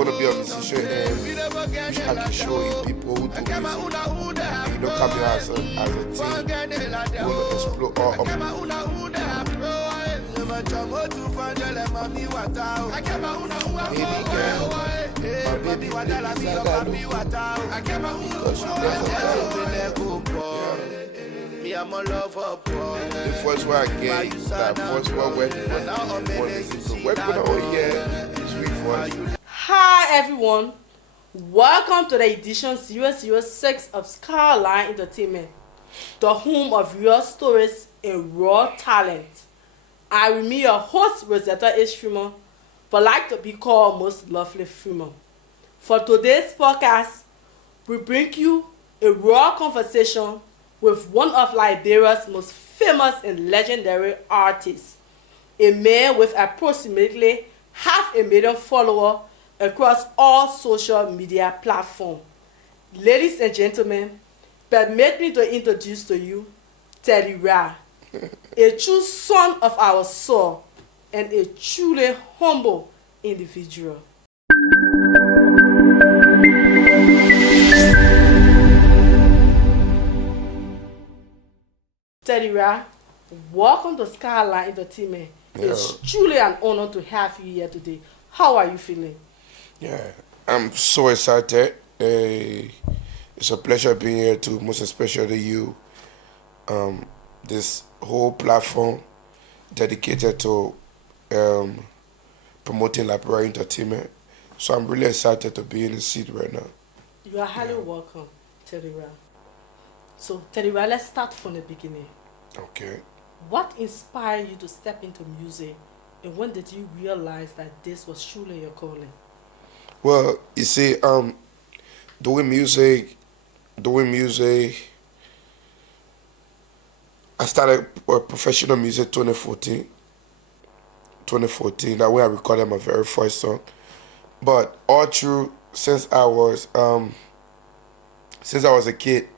want to be a musician and wish I can show you people who do music. And, come here as a team. We want to explore all of baby girl, my baby the first one I get, that first one went sweet voice. Hi everyone, welcome to the edition 006 of Skyline Entertainment, the home of real stories and raw talent. I remain your host, Rosetta Ishfima, but like to be called most lovely Fima. For today's podcast, we bring you a raw conversation with one of Liberia's most famous and legendary artists, a man with approximately 500,000 followers across all social media platforms. Ladies and gentlemen, permit me to introduce to you TeddyRide, a true son of our soul and a truly humble individual. TeddyRide, welcome to Skyline Entertainment. Yeah. It's truly an honor to have you here today. How are you feeling? Yeah, I'm so excited. It's a pleasure being here too, most especially you. This whole platform dedicated to promoting Liberia entertainment. So I'm really excited to be in the seat right now. You are highly welcome, TeddyRide. So, TeddyRide, let's start from the beginning. Okay. What inspired you to step into music, and when did you realize that this was truly your calling? Well, you see, doing music, I started professional music 2014. That way I recorded my very first song. But all through since I was a kid,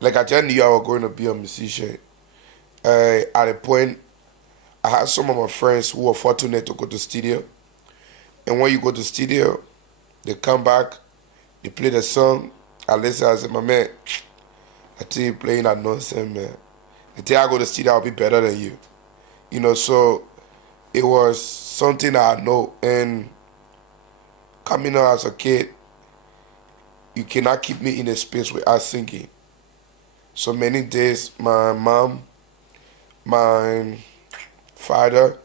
like I just knew I was going to be a musician. At a point, I had some of my friends who were fortunate to go to studio. And when you go to studio, they come back, they play the song. I listen, I say, my man, I tell you playing that nonsense, man. Until I go to studio, I'll be better than you. So it was something I know. And coming out as a kid, you cannot keep me in a space without singing. So many days, my mom, my father,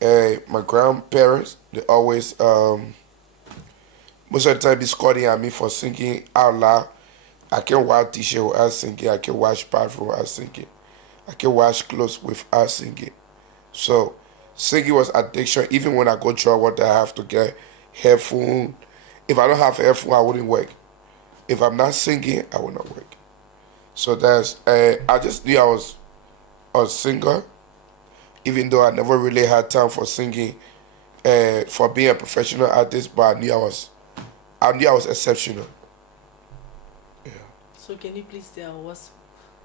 my grandparents, they always, most of the time, be scolding at me for singing out loud. I can wash t-shirt without singing. I can wash bathroom without singing. I can wash clothes without singing. So singing was addiction. Even when I go draw water, I have to get headphone. If I don't have headphone, I wouldn't work. If I'm not singing, I will not work. So that's, I just knew I was a singer, even though I never really had time for singing, for being a professional artist, but I knew I was exceptional. Yeah. So can you please tell us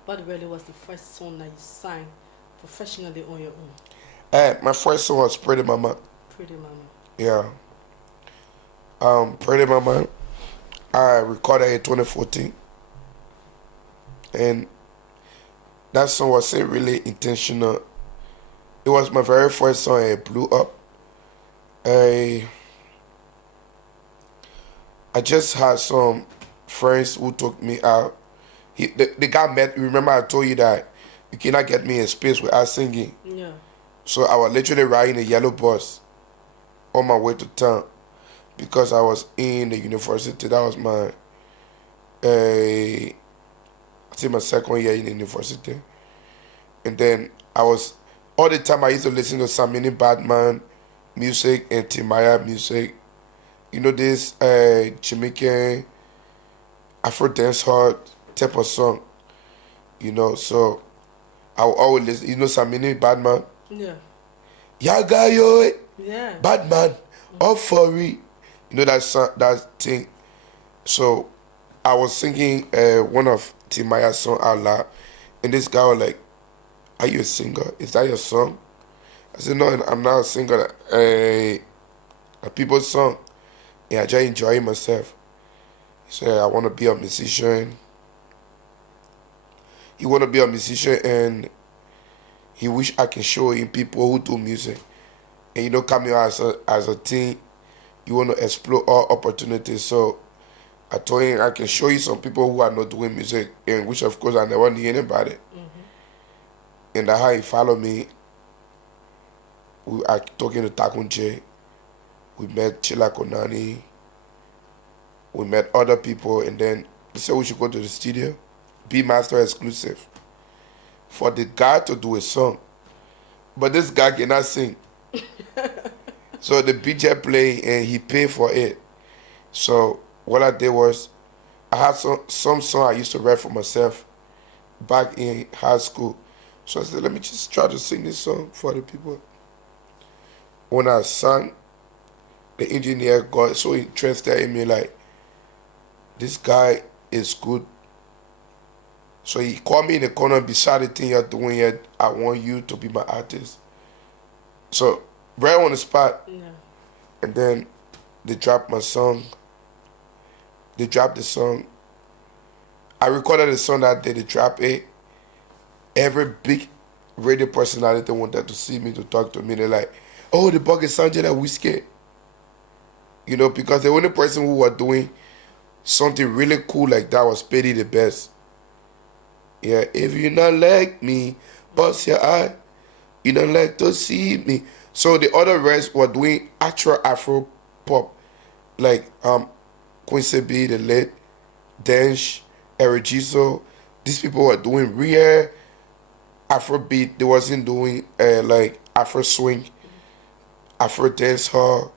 what really was the first song that you sang professionally on your own? My first song was Pretty Mama. Pretty Mama. Yeah. Pretty Mama, I recorded in 2014. And that song wasn't really intentional. It was my very first song and it blew up. I just had some friends who took me out. The guy met, remember I told you that you cannot get me in space without singing. Yeah. So I was literally riding a yellow bus on my way to town because I was in the university. That was my, I think my second year in the university. And then all the time I used to listen to Samini Batman music and Timaya music. This Jamaican Afro dance hall type of song. So I will always listen. Samini Batman. Yeah. Yaga yo, Yeah. Batman, all for it. That song, that thing. So I was singing one of Timaya's song out loud, and this guy was like, "Are you a singer? Is that your song?" I said, no, I'm not a singer. A people's song. And I just enjoy myself. He said, I want to be a musician. He want to be a musician and he wish I can show him people who do music. And coming out as a teen, you want to explore all opportunities. So I told him I can show you some people who are not doing music, and which of course I never knew anybody. And that's how he followed me. I talking to Takunche. We met Chila Konani. We met other people, and then they said we should go to the studio, be master exclusive, for the guy to do a song. But this guy cannot sing. So the DJ playing and he paid for it. So what I did was I had some song I used to write for myself back in high school. So I said, let me just try to sing this song for the people. When I sang, the engineer got so interested in me, like, this guy is good. So he called me in the corner beside the thing you're doing yet. I want you to be my artist. So right on the spot. Yeah. And then they dropped my song. They dropped the song. I recorded the song that day. They dropped it. Every big radio personality wanted to see me, to talk to me. They're like, oh, the bug is Sanjay that whiskey. Because the only person who was doing something really cool like that was Petty the Best. Yeah, if you not like me, bust your eye. You don't like to see me. So the other rest were doing actual Afro pop, like Quincy B, the late Dench, Erigiso. These people were doing real Afrobeat. They wasn't doing like Afro swing, Afro dance hall.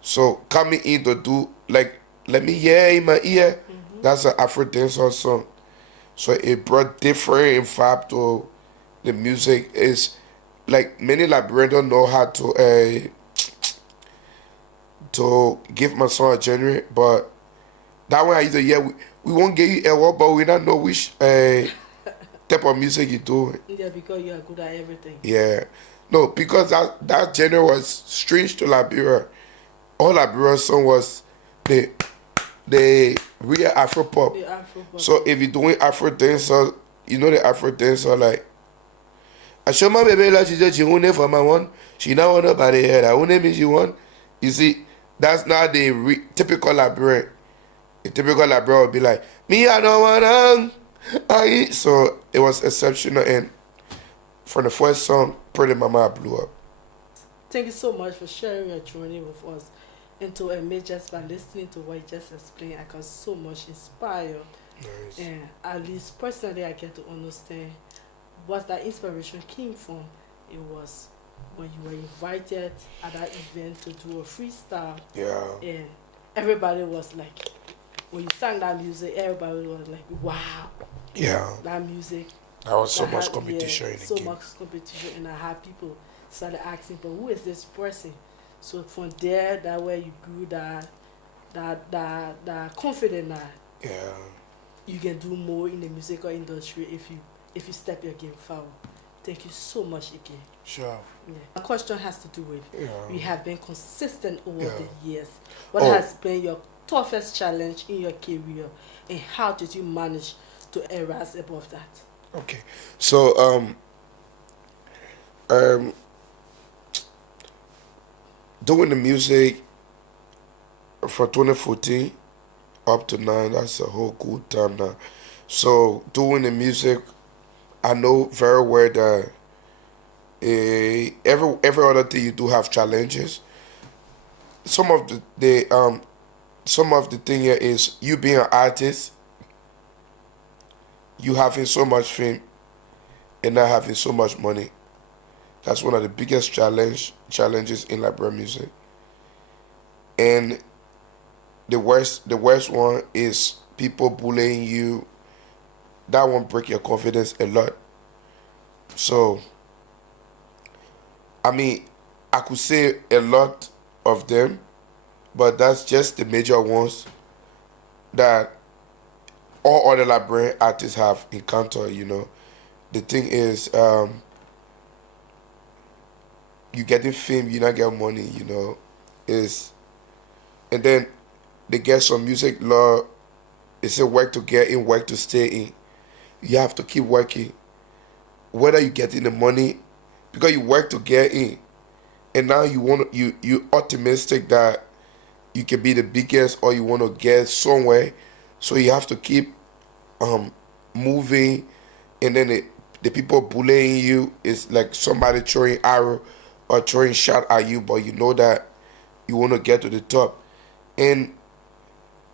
So coming in to do like Let Me Hear in My Ear. That's an Afro dance hall song. So it brought different vibe to the music. Is like many Liberians don't know how to give my song a genre, but that one I used to, yeah, we won't give you a word, but we don't know which type of music you do. Yeah, because you are good at everything. Yeah. No, because that genre was strange to Liberia. All Liberian song was the real Afro pop. The Afro pop. So if you're doing Afro dancer, the Afro dancer like, I show my baby like she said she won't for my one. She not want nobody here. That won't mean she want. You see, that's not the typical Liberian. A typical Liberian would be like, me I don't want So it was exceptional, and from the first song, Pretty Mama blew up. Thank you so much for sharing your journey with us. And to admit, just by listening to what you just explained, I got so much inspired. Nice. And at least personally, I get to understand what that inspiration came from. It was when you were invited at that event to do a freestyle. Yeah. And everybody was like, when you sang that music, everybody was like, wow. Yeah. That music. There was so I much had- competition yeah, in the so game. much competition, and I had people started asking, but who is this person? So from there, that way you grew that confident that Yeah. you can do more in the musical industry if you step your game forward. Thank you so much again. Sure. Yeah. My question has to do with Yeah. you have been consistent over Yeah. the years. What Oh. has been your toughest challenge in your career, and how did you manage to rise above that? Okay. So doing the music from 2014 up to now, that's a whole good time now. So doing the music, I know very well that every other thing you do have challenges. Some of the thing here is you being an artist, you having so much fame and not having so much money. That's one of the biggest challenges in Liberian music. And the worst one is people bullying you. That one break your confidence a lot. So I mean, I could say a lot of them, but that's just the major ones that all other Liberian artists have encountered. The thing is, you getting fame, you not get money, is and then they get some music law. It's a work to get in, work to stay in. You have to keep working, whether you getting the money, because you work to get in, and now you optimistic that you can be the biggest or you want to get somewhere, so you have to keep um moving, and then the people bullying you is like somebody throwing arrow or throwing shot at you, but you know that you want to get to the top, and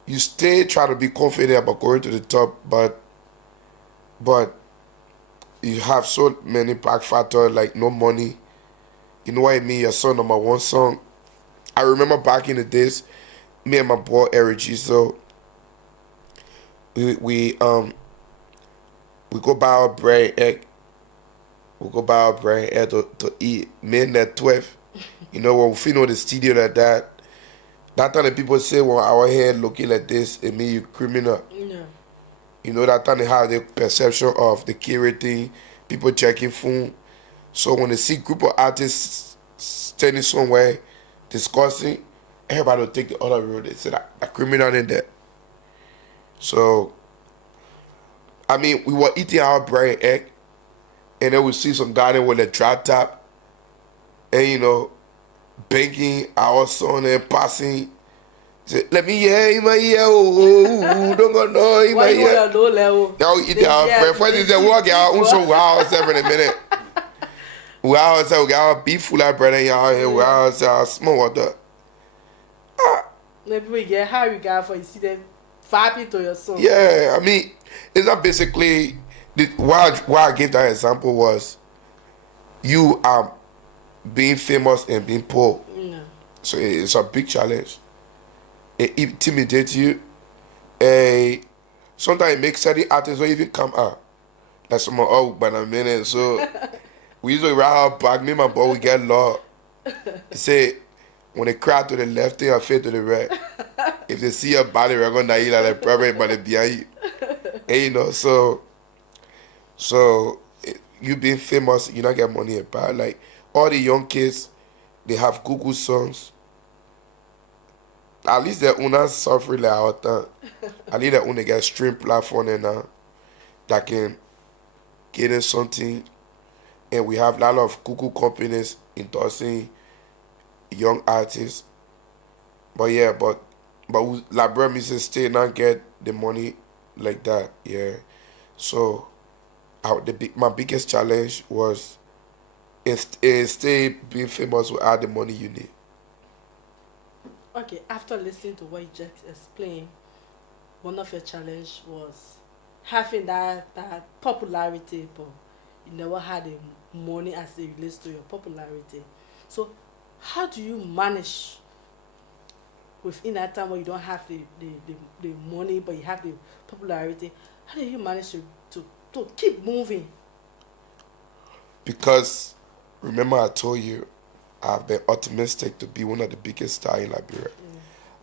you stay trying to be confident about going to the top, but you have so many back factors like no money. You know what I mean? Your song number one song. I remember back in the days, me and my boy Eric G, so we go buy our bread and egg. We go buy our bread and egg to eat. Me and that 12. When we finish the studio like that. That time the people say, well, our head looking like this, it mean you criminal. Yeah. That time they have the perception of the carry thing, people checking phone. So when they see group of artists standing somewhere discussing, everybody will take the other road. They say that criminal in there. So I mean, we were eating our bread and egg, and then we see some guy there with a drop top, and banking our son and passing. Say, let me hear in my ear, oh, don't go no in my Why you ear. on a low level? Now we eat our bread. First is the walk out, also wow, 7 a minute. Wow, so we got our beef full of bread in y'all here. Wow, so small water. Maybe we get how you got for you see them vibing to your song. Yeah, I mean, it's not basically why I gave that example was you are being famous and being poor. Yeah. So it's a big challenge. It intimidates you. Sometimes it makes certain artists don't even come out. Like some but a minute. So we usually ride our back. Me and my boy, we get law. They say when they cry to the left, they are fit to the right. If they see your body, they're gonna you like probably body behind you. And so you being famous, you not get money about. Like all the young kids, they have Google songs. At least they're not suffering like our time. At least they're get stream platform and that can get in something. And we have a lot of Google companies endorsing young artists. But yeah, but Liberia music still not get the money like that. Yeah. So my biggest challenge was stay being famous without the money you need. Okay, after listening to what you just explained, one of your challenge was having that popularity, but you never had the money as it relates to your popularity. So how do you manage within that time where you don't have the money but you have the popularity? How do you manage to keep moving? Because remember I told you I've been optimistic to be one of the biggest stars in Liberia.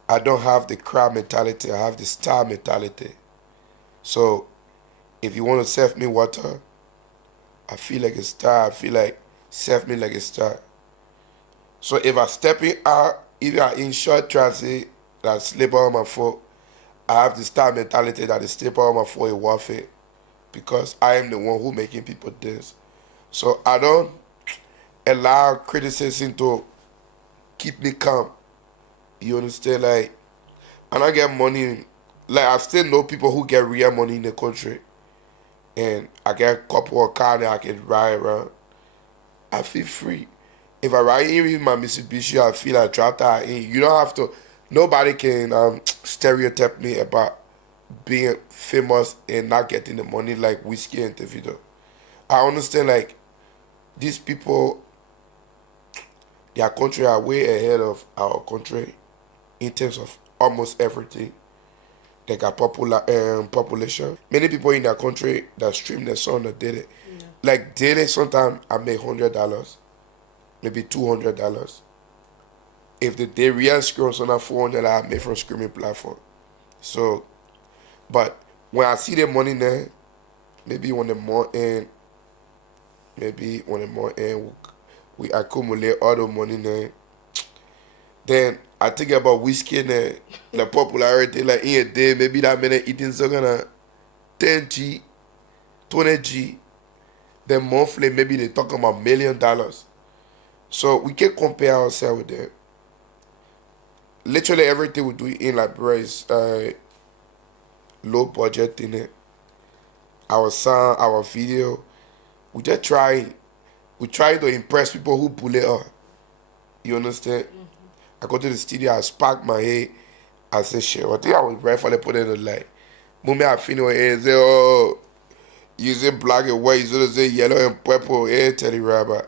I don't have the crowd mentality, I have the star mentality. So if you want to serve me water, I feel like a star. I feel like serve me like a star. So if I stepping out, if I in short transit that slip on my foot, I have the star mentality that the slip on my foot is worth it. Because I am the one who making people dance. So I don't allow criticism to keep me calm. You understand? Like, and I get money. Like, I still know people who get real money in the country. And I get a couple of cars that I can ride around. I feel free. If I ride in my Mitsubishi, I feel I drop that in. You don't have to. Nobody can stereotype me about being famous and not getting the money like Whiskey and Davido. I understand like these people, their country are way ahead of our country in terms of almost everything. They got population. Many people in their country that stream their song that did it. Yeah. Like daily, sometimes I make $100, maybe $200. If the day real scream on that $400 I made from streaming platform. So, but when I see the money there, maybe when the month end, We accumulate all the money there. Then I think about whiskey and the popularity, like in a day, maybe that many eating so gonna 10G, 20G. Then monthly, maybe they talking about $1 million. So we can compare ourselves with them. Literally everything we do in Liberia is low budget in it. Our sound, our video, we just try. We try to impress people who pull it up. You understand? I go to the studio, I spark my head, I say shit. What think I was right for they put it in the light. Moment I finish and say, oh, you say black and white, you say yellow and purple, hey, TeddyRide.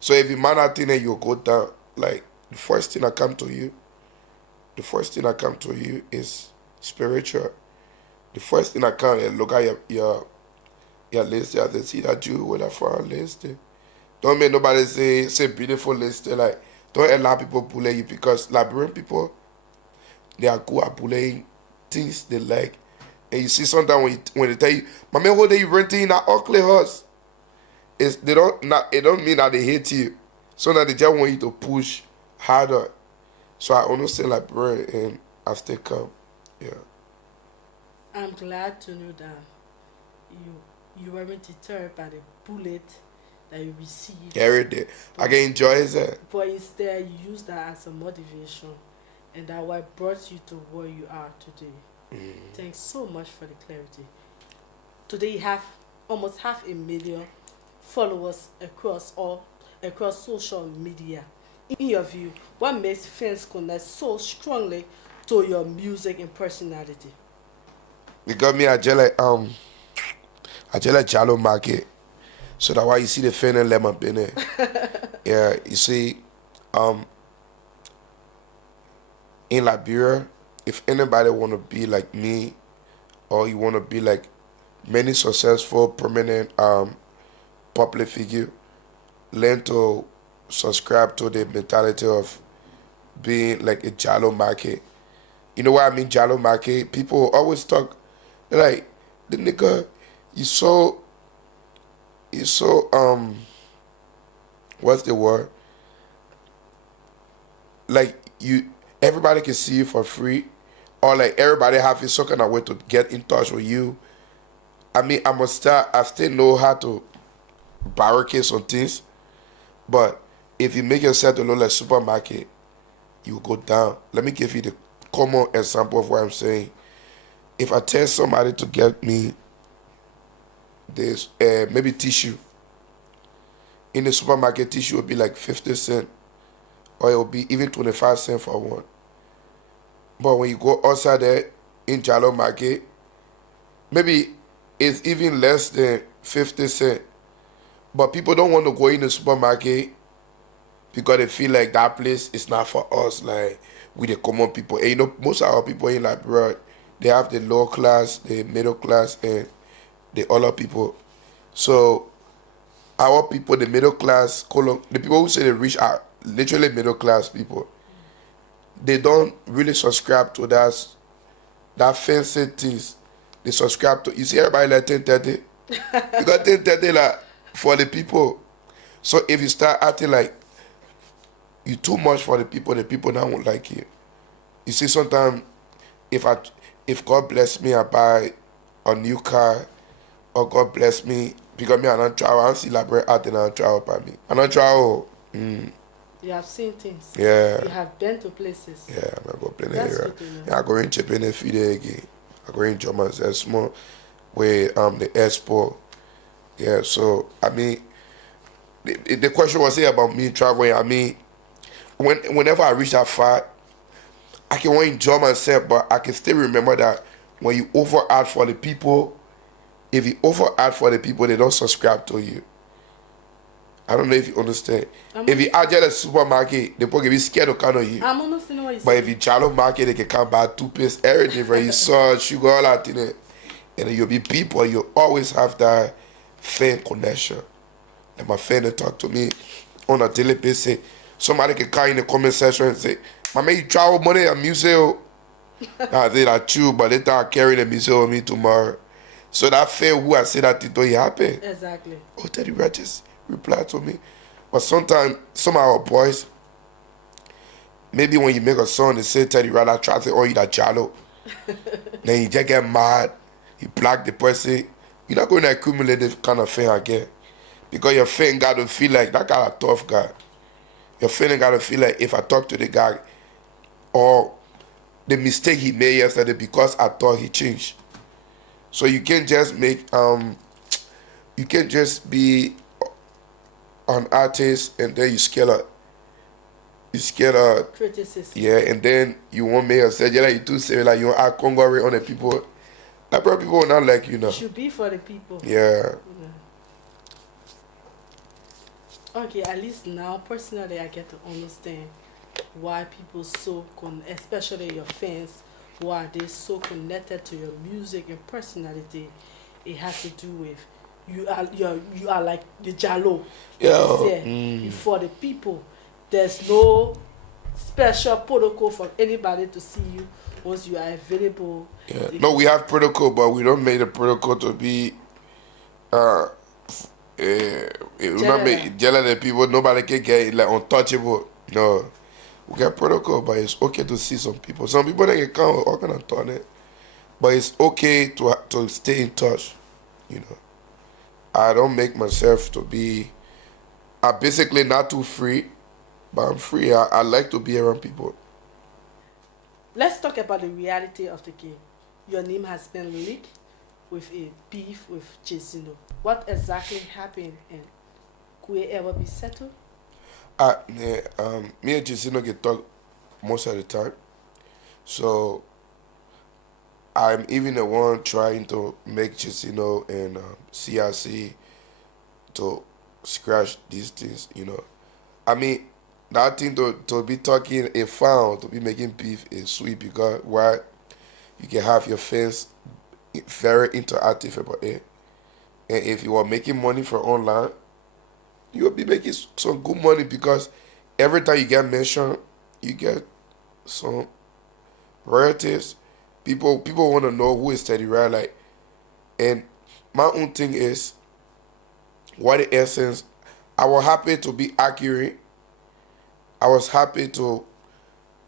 So if you man that thing, then you go down. Like the first thing that come to you, is spiritual. The first thing that come is look at your list, I say see that you with a foreign list. Don't make nobody say beautiful list. Like don't allow people bully you because Liberian people they are good at bullying things they like. And you see sometimes when they tell you, my man, what they renting in that ugly house? It don't mean that they hate you. Sometimes they just want you to push harder. So I understand Liberia and I stay calm. Yeah. I'm glad to know that you weren't deterred by the bullet that you received. Every day. I can enjoy it. But instead you use that as a motivation and that what brought you to where you are today. Thanks so much for the clarity. Today you have almost 500,000 followers across social media. In your view, what makes fans connect so strongly to your music and personality? Because me, I just like Jalo Market. So that's why you see the fan and lemon in there. Yeah, you see, in Liberia, if anybody wanna be like me, or you wanna be like many successful, prominent public figure, learn to subscribe to the mentality of being like a Jalo Market. You know what I mean, Jalo Market? People always talk like the nigga, you so what's the word? Like everybody can see you for free, or like everybody have some kind of way to get in touch with you. I mean, I still know how to barricade some things, but if you make yourself to look like supermarket, you go down. Let me give you the common example of what I'm saying. If I tell somebody to get me this maybe tissue, in the supermarket tissue will be like 50 cents, or it will be even 25 cents for one. But when you go outside there in Jalo Market, maybe it's even less than 50 cents. But people don't want to go in the supermarket because they feel like that place is not for us, like we the common people. And you know, most of our people in Liberia, they have the low class, the middle class, and the other people. So our people, the middle class, the people who say they rich are literally middle class people. They don't really subscribe to that fancy things. They subscribe to, you see everybody like 1030. You got 1030 like for the people. So if you start acting like you too much for the people now won't like you. You see, sometimes if God bless me, I buy a new car, or God bless me because me I don't travel. I don't see Liberia out and I don't travel by me. I don't travel. You have seen things. Yeah. You have been to places. Yeah, I'm go play That's area. good to know. Yeah, I go in Japan a few days again. I go in Germany as small with the expo. Yeah, so I mean the question was here about me traveling. I mean whenever I reach that far, I can want to enjoy myself, but I can still remember that when you over add for the people, if you over add for the people, they don't subscribe to you. I don't know if you understand. If you add at a supermarket, they probably be scared to come on you. I'm understanding what you're But saying. if you Jalo Market, they can come buy toothpaste, everything from you, salt, sugar, all that in it. And then you'll be people, you always have that fan connection. And my fan, they talk to me on a daily basis. Somebody can come in the comment section and say, my man, you travel money at museo. I say that true, but later I carry the museo with me tomorrow. So that fan who I say that to, it happen. Exactly. Oh, TeddyRide just replied to me. But sometimes some of our boys, maybe when you make a song, they say TeddyRide, I try to say, oh, you that jalo. Then you just get mad, you block the person. You're not going to accumulate this kind of thing again. Because your fan got to feel like that guy a tough guy. Your feeling got to feel like if I talk to the guy or the mistake he made yesterday because I thought he changed. So you can't just you can't just be an artist and then you scared of Criticism. yeah, and then you won't make yourself like you too say like you want act Congolese on the people. Like bro, people will not like you It now. should be for the people. Yeah. Okay, at least now, personally, I get to understand why people especially your fans, why they so connected to your music and personality. It has to do with you are like the Jalo. Yeah. You for the people. There's no special protocol for anybody to see you once you are available. Yeah. No, we have protocol, but we don't make the protocol to be uh we not make jealous the people. Nobody can get like untouchable. No, we get protocol, but it's okay to see some people. Some people they can come all kind of turn it, but it's okay to stay in touch. You know, I don't make myself to be. I'm basically not too free, but I'm free. I like to be around people. Let's talk about the reality of the game. Your name has been leaked with a beef with Jezino. What exactly happened and could it ever be settled? Yeah, me and Jacino get talk most of the time, so I'm even the one trying to make Jacino and CRC to scratch these things. You know, I mean that thing to be talking a foul to be making beef is sweet because why you can have your fans very interactive about it, and if you are making money for online, you will be making some good money because every time you get mentioned, you get some royalties. People want to know who is TeddyRide like, and my own thing is what the essence. I was happy to be accurate. I was happy to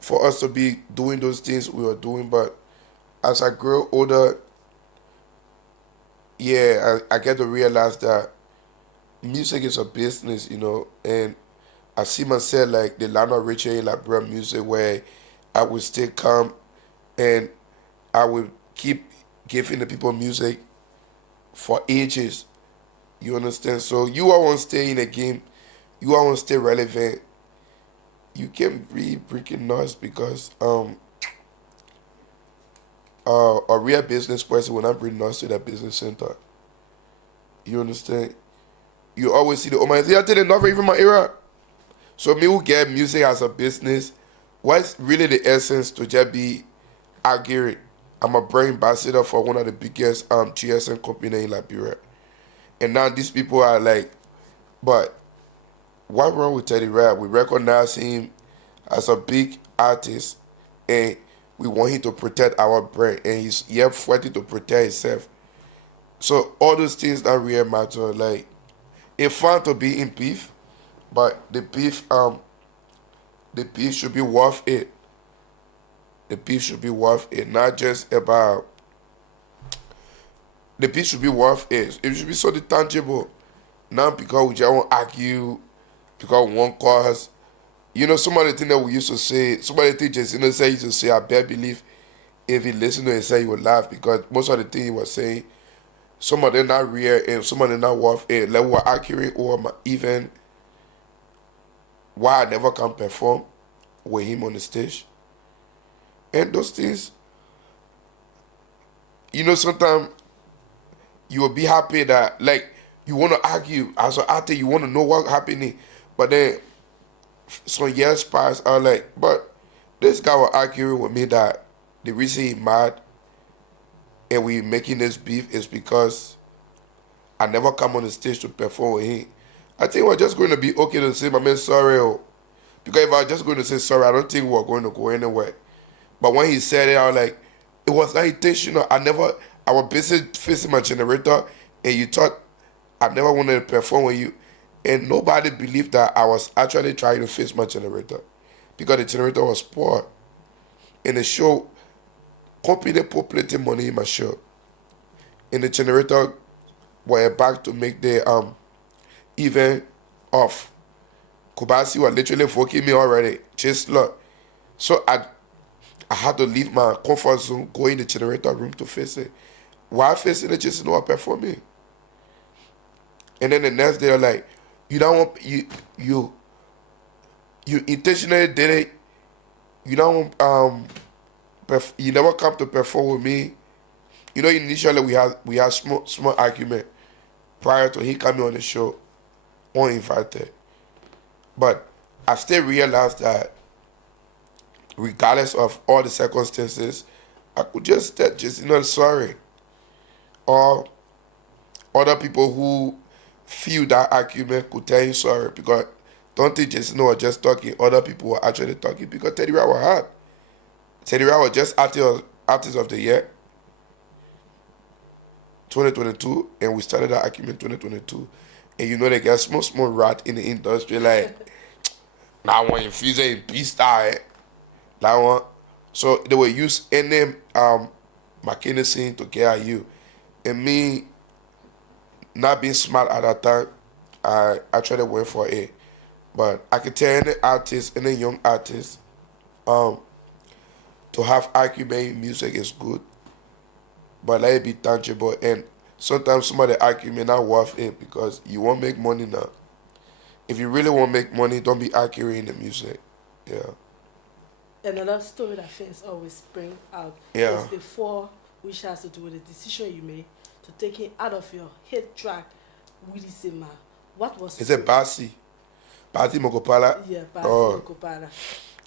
for us to be doing those things we were doing, but as I grow older, yeah, I get to realize that music is a business, you know, and I see myself like the Lionel Richie like bro music where I would stay calm and I would keep giving the people music for ages. You understand? So you all want to stay in the game, you all want to stay relevant. You can be freaking noise because a real business person will not bring noise to that business center. You understand? You always see the oh my I did enough for even my era. So me who get music as a business, what's really the essence to just be accurate? I'm a brand ambassador for one of the biggest GSM company in Liberia. And now these people are like, but what wrong with Teddy Rap? We recognize him as a big artist and we want him to protect our brand and he's yet fighting to protect himself. So all those things that really matter, like it's fun to be in beef, but the beef should be worth it. The beef should be worth it, not just about the beef should be worth it. It should be something tangible. Not because we just want to argue, because one cause. You know, some of the things that we used to say, some of the things just say used to say, I better believe if he listened to it say he would laugh because most of the things he was saying, some of them not real and some of them not worth it. Like we were accurate or even why I never can perform with him on the stage. And those things, you know, sometimes you will be happy that like you want to argue as an artist, you want to know what's happening, but then some years pass. I was like, but this guy was arguing with me that the reason he mad and we making this beef is because I never come on the stage to perform with him. I think we're just going to be okay to say, my man, sorry. Oh. Because if I was just going to say sorry, I don't think we're going to go anywhere. But when he said it, I was like, it was not intentional. I was busy fixing my generator and you thought I never wanted to perform with you. And nobody believed that I was actually trying to fix my generator because the generator was poor. And the show, company put plenty money in my show. And the generator were back to make the event off. Kubasi was literally fucking me already. Just look. So I had to leave my comfort zone, go in the generator room to face it. While facing it, just know I performing. And then the next day, like, you don't want you intentionally did it. You don't you never come to perform with me. You know, initially we had small argument prior to he coming on the show, uninvited. But I still realized that regardless of all the circumstances, I could just tell sorry. Or other people who feel that argument could tell you sorry because don't think just was just talking, other people were actually talking because TeddyRide was hard. TeddyRide was just artist of the year 2022 and we started that argument 2022. And you know they get small rat in the industry like that one infusing in B-Star. That one. So they will use any McKinney to get at you. And me not being smart at that time, I actually went for it. But I can tell any artist, any young artist, to have argument in music is good. But let it be tangible. And sometimes some of the argument not worth it because you won't make money now. If you really want to make money, don't be accurate in the music. Yeah. Another story that fans always bring out Yeah. is the four, which has to do with the decision you made to take him out of your hit track, Willie Sema. What was Is it Basi? Basi Mokopala? Yeah, Basi Oh. Okopala.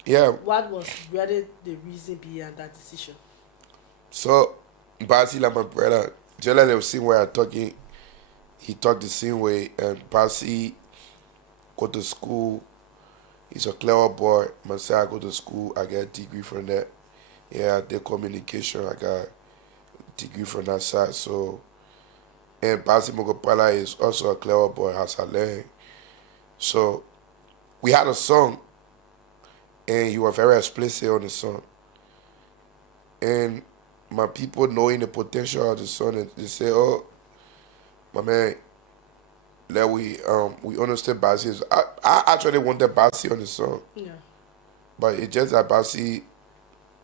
Yeah. What was really the reason behind that decision? So, Basi, like my brother, generally the same way I talking, he talked the same way. And Basi go to school. He's a clever boy. Myself, I go to school. I get a degree from that. Yeah, I did communication. I got a degree from that side. So, and Basi Mokopala is also a clever boy, as I learned. So, we had a song, and you were very explicit on the song. And my people knowing the potential of the song, and they say, "Oh, my man, that we understand Basi is." I actually wanted Basi on the song, Yeah. but it's just that Basi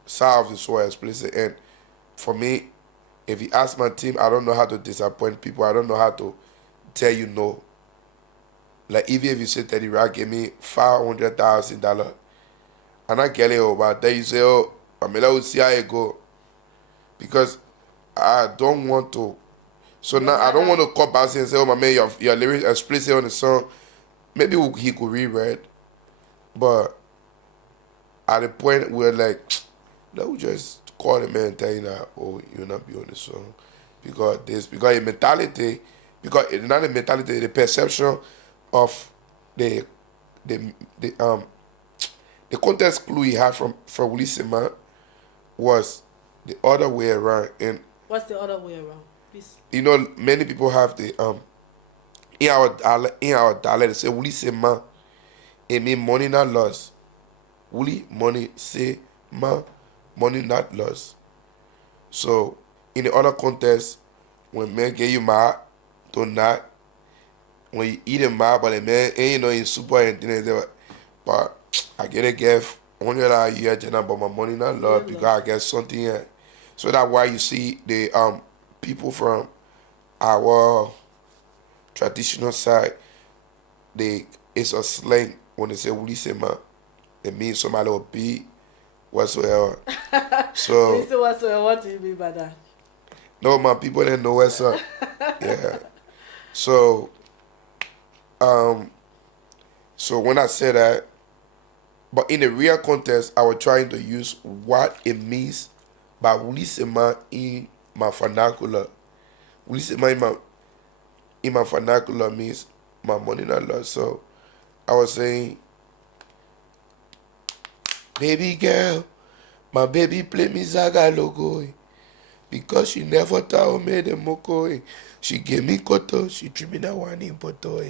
solved the so explicit. And for me, if you ask my team, I don't know how to disappoint people. I don't know how to tell you no. Like even if you say TeddyRide give me $500,000, and I get it over there, you say, "Oh, Pamela will see how it go," because I don't want to. So now I don't want to call Basi and say, "Oh my man, your lyrics explicit on the song." Maybe he could reread, but at the point where like, let me just call the man and tell you that, "Oh, you'll not be on the song because because the mentality, because it's not the mentality, the perception of the the the um the context clue he had from Willie Sema was the other way around. And What's the other way around? Please. you know, many people have the in our dialect they say Willie Sema. It mean money not lost. Willie money say ma money not lost. So in the other context, when men get you mad, do not. When you eat them mad, but the man ain't you know in super and things like that. But I get a gift only that year, but my money not lost because I get something here. So that's why you see the people from our traditional side, it's a slang when they say Willie Sema. It means somebody will be whatsoever. So Listen, what do you mean by that? no, my people didn't know what's up. Yeah. So so when I say that, but in the real context, I was trying to use what it means by Willie Sema in my vernacular. Willie Sema in my vernacular means my money not lost. So I was saying, "Baby girl, my baby play me Zaga logo. Because she never told me the moko. She gave me koto, she treat me that one in poto.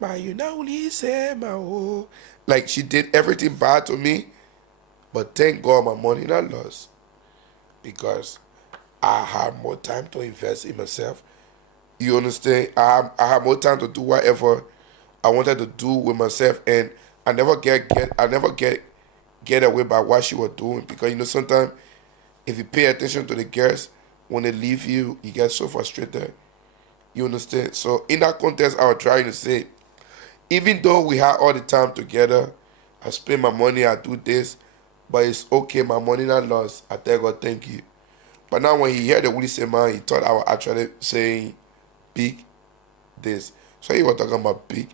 My you know listen, my oh. Like she did everything bad to me, but thank God my money not lost because I had more time to invest in myself. You understand? I have more time to do whatever I wanted to do with myself, and I never get away by what she was doing because you know sometimes if you pay attention to the girls when they leave you, you get so frustrated. You understand? So in that context, I was trying to say, even though we had all the time together, I spend my money, I do this, but it's okay. My money not lost. I tell God thank you. But now when he heard the Willie say man, he thought I was actually saying big this. So he was talking about big.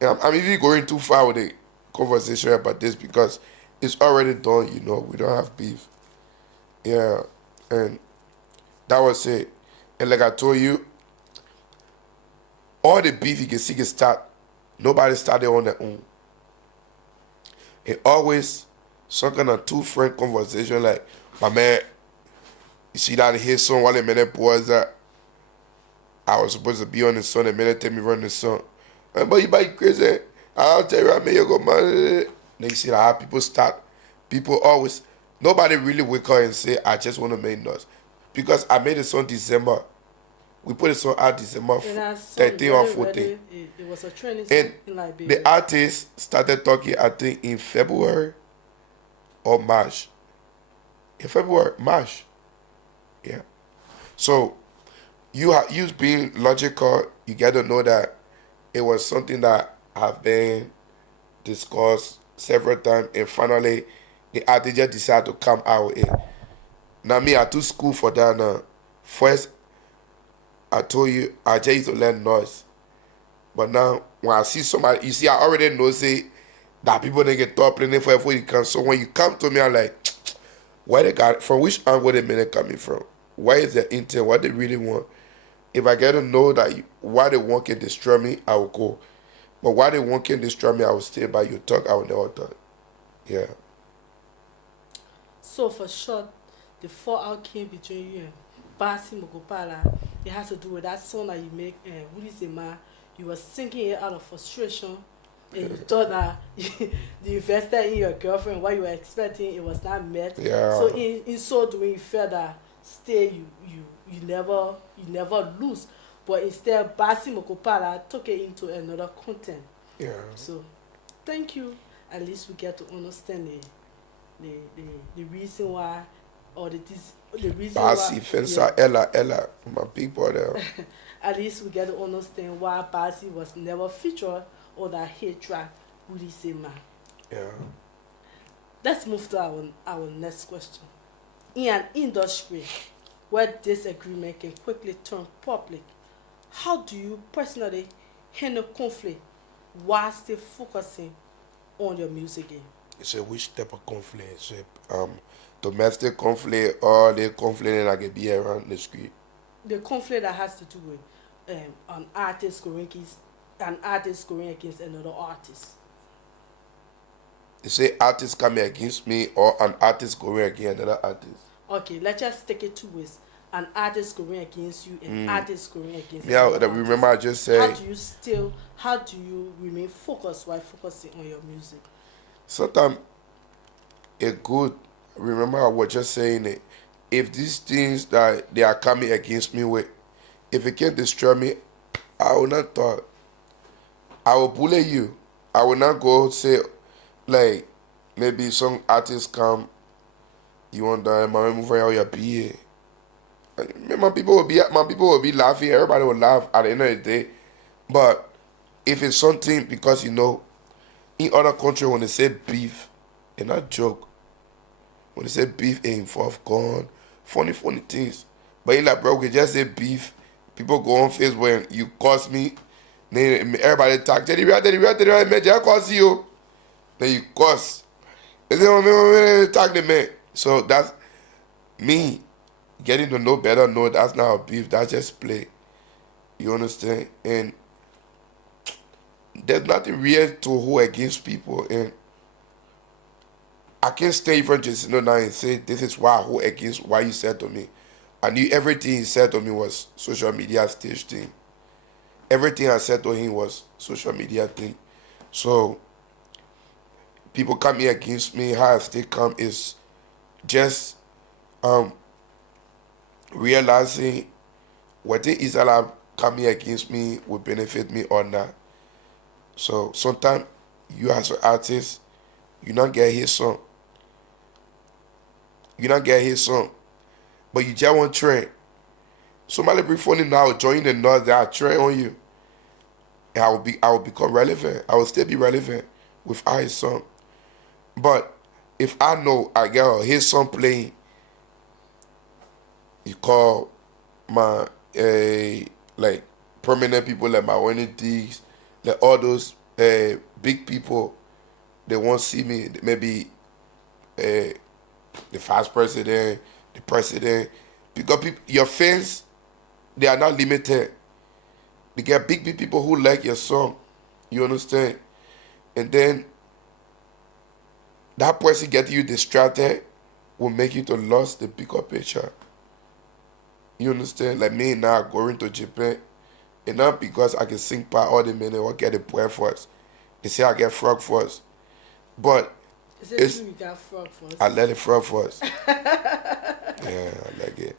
And I'm even going too far with the conversation about this because it's already done, you know. We don't have beef. Yeah. And that was it. And like I told you, all the beef you can see can start. Nobody started on their own. It always some kind of two friend conversation like, my man, you see that his son while the minute boys that I was supposed to be on the sun, the minute tell me run the sun. But you buy crazy. I'll tell you I made you go man. Then you see that how people start. People always nobody really wake up and say I just want to make noise. Because I made the song December. We put the song out December And our song 13 or Ready, 14. Ready, it was a training song And in Liberia. the artist started talking, I think, in February or March. In February, March. Yeah. So you being logical, you get to know that it was something that have been discussed several times, and finally the artist just decided to come out with it. Now me, I took school for that. Now, first I told you I just used to learn noise. But now, when I see somebody, you see, I already know, say, that people didn't get top playing for before you come. So when you come to me, I'm like, where they got, from which angle the minute coming from? Where is their intent? What they really want? If I get to know that why they want can destroy me, I will go. But why they want can destroy me, I will stay by your talk, I will never talk. Yeah. So for short, the fallout came between you and Basi Mokopala. It has to do with that song that you make, Wuli Zema. You were singing it out of frustration, and you thought that you invested in your girlfriend. What you were expecting, it was not met. Yeah. So in so doing, you felt that stay you never lose. But instead, Basi Mokopala took it into another content. Yeah. So thank you. At least we get to understand the reason why, or the reason Basi, why. Fensa, Ella, my people there. At least we get to understand why Basi was never featured on that hit track, Woody Say Man. Yeah. Let's move to our next question. In an industry where disagreement can quickly turn public, how do you personally handle conflict while still focusing on your music game? You say which type of conflict? Say domestic conflict or the conflict that can be around the street. The conflict that has to do with an artist going against another artist. You say artists coming against me or an artist going against another artist. Okay, let's just take it two ways. An artist going against you and artist going against Yeah, another remember I artist. just said How do you remain focused while focusing on your music? sometimes it good. Remember I was just saying it. If these things that they are coming against me with, if it can destroy me, I will not talk. I will bully you. I will not go say like maybe some artists come, you want that my move out your BA. My people will be laughing, everybody will laugh at the end of the day. But if it's something because you know in other countries when they say beef, they not joke. When they say beef it involve gun, funny things. But in like bro, we can just say beef. People go on Facebook and you curse me. Then everybody talk, TeddyRide, man, just curse you. Then you curse. They say, oh, man, tag the man. So that's me getting to know better. No, that's not a beef. That's just play. You understand? And there's nothing real to hold against people. And I can't stay in front of Jason now and say, this is why I hold against what you said to me. I knew everything he said to me was social media stage thing. everything I said to him was social media thing. So people coming against me, how I stay calm is just um realizing whether Israel coming against me will benefit me or not. So sometimes you as an artist, you not get his song. You not get his song. But you just want trend. Somebody be funny now, join the noise that I trend on you. And I will become relevant. I will still be relevant without his song. But if I know I get his song playing, you call my like prominent people like my Winnie Diggs, like all those big people, they won't see me. Maybe the vice president, the president, because your fans, they are not limited. They get big people who like your song. You understand? And then that person getting you distracted will make you to lose the bigger picture. You understand? Like me now going to Japan, and not because I can sing part all the men or get the boy first. They say I get frog first. But Is it true you got frog first? I let it frog first. Yeah, I like it.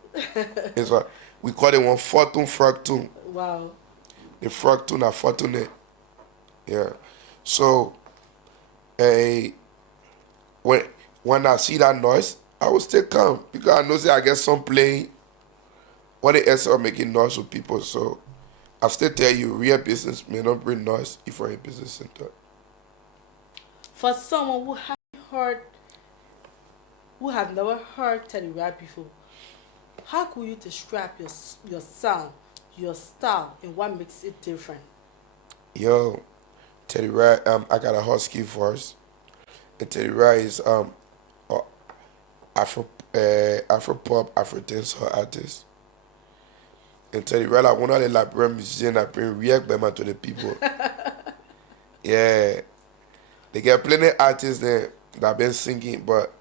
It's what we call it one fortune frog tune. Wow. The frog tune are fortunate. Yeah. So when I see that noise, I will stay calm because I know that I get some playing when they else are making noise with people. So I still tell you, real business may not bring noise if you're a business center. For someone who have never heard TeddyRide before, how could you describe your sound, your style, and what makes it different? Yo, TeddyRide, I got a husky voice. And TeddyRide is a Afro pop, Afro dancehall artist. And TeddyRide, like one of the Liberian musicians that bring real gbema to the people. Yeah. They get plenty of artists there that been singing, but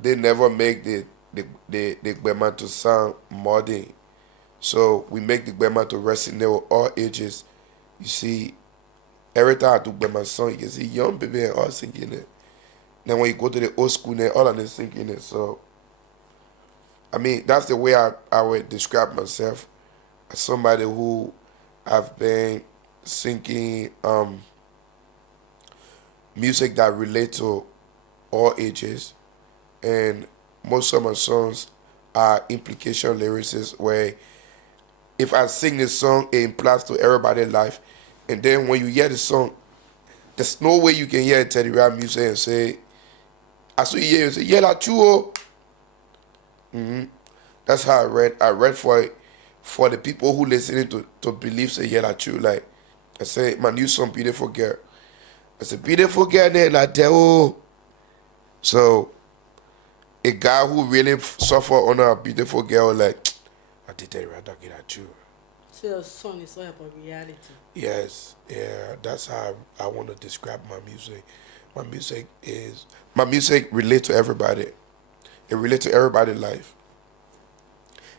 they never make the gbema to sound modern. So we make the gbema to resonate with all ages. You see, every time I do gbema song, you can see young people and all singing it. Then when you go to the old school, then all of them singing it. So, I mean, that's the way I would describe myself as somebody who have been singing music that relate to all ages, and most of my songs are implication lyrics where if I sing this song, it implies to everybody's life, and then when you hear the song, there's no way you can hear TeddyRide music and say, I saw you hear you say, yeah, that's true. That's how I read. I read for the people who listening to believe say, yeah, that's true. Like I say, my new song, Beautiful Girl. I said, beautiful girl, there, like that. Oh. So, a guy who really suffer on a beautiful girl, like, I did that right, I get at you. So your song is all about reality. Yes, yeah, that's how I want to describe my music. My music relate to everybody. It relate to everybody's life.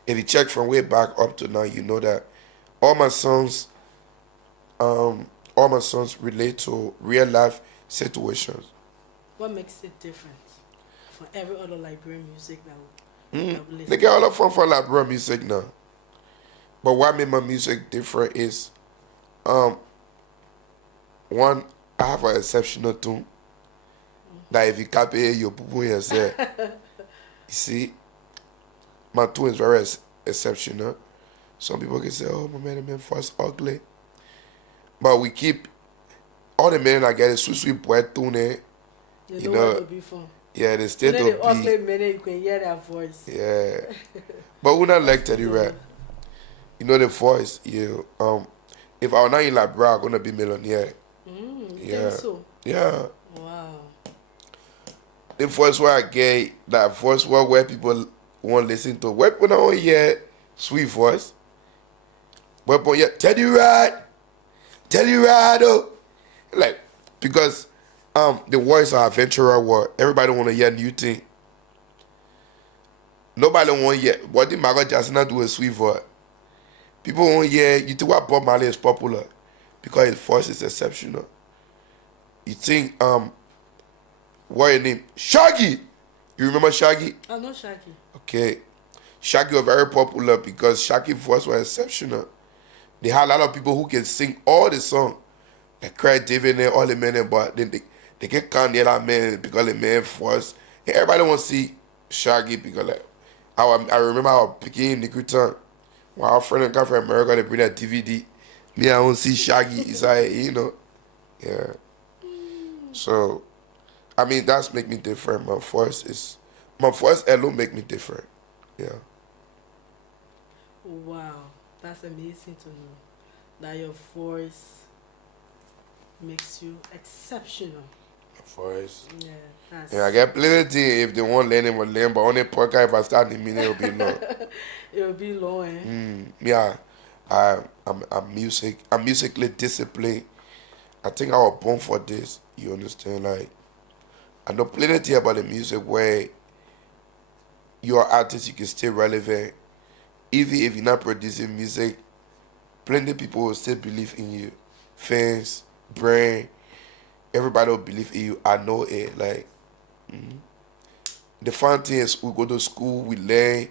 If you check from way back up to now, you know that all my songs relate to real life situations. What makes it different from every other Liberian music that we listen They get all of fun for Liberian music now. But what made my music different is, one, I have an exceptional tune. That if you copy it, you poo yourself. You see, my tune is very exceptional. Some people can say, oh, my man voice ugly. But we keep all the men that get a sweet boy tune. You know what to be from. Yeah, they stay And then to the be. ugly men, you can hear their voice. Yeah, but we not like TeddyRide. You know the voice. You if I was not in Liberia, I'm gonna be millionaire. You Yeah, think so? yeah. Wow. The voice where I get that voice where people want to listen to. Where people don't hear sweet voice. Where people hear TeddyRide. Oh. Like, because the voice of adventurer word, everybody want to hear new thing. Nobody want to hear what did Michael Jackson do a sweet voice. People won't hear. You think why Bob Marley is popular? Because his voice is exceptional. You think what your name? Shaggy. You remember Shaggy? I know Shaggy. Okay. Shaggy was very popular because Shaggy's voice was exceptional. They had a lot of people who can sing all the song. Like Craig David and all the men, but then they can't count the other men because the man voice. And everybody want to see Shaggy because like I remember I was picking in the good time. When our friend come from America, they bring that DVD. Me, I don't see Shaggy. It's like, yeah. So, I mean, that's make me different. My voice alone make me different. Yeah. Wow, that's amazing to know that your voice makes you exceptional. My voice. Yeah, that's. Yeah, I get plenty if they want learn, they will learn. But on the podcast, if I start the minute, it'll be long. It'll be low, eh? Yeah, I'm music. I'm musically disciplined. I think I was born for this. You understand? Like, I know plenty about the music where you're an artist, you can stay relevant. Even if you're not producing music, plenty people will still believe in you. Fans, brand, everybody will believe in you. I know it. Like, the fun thing is we go to school, we learn.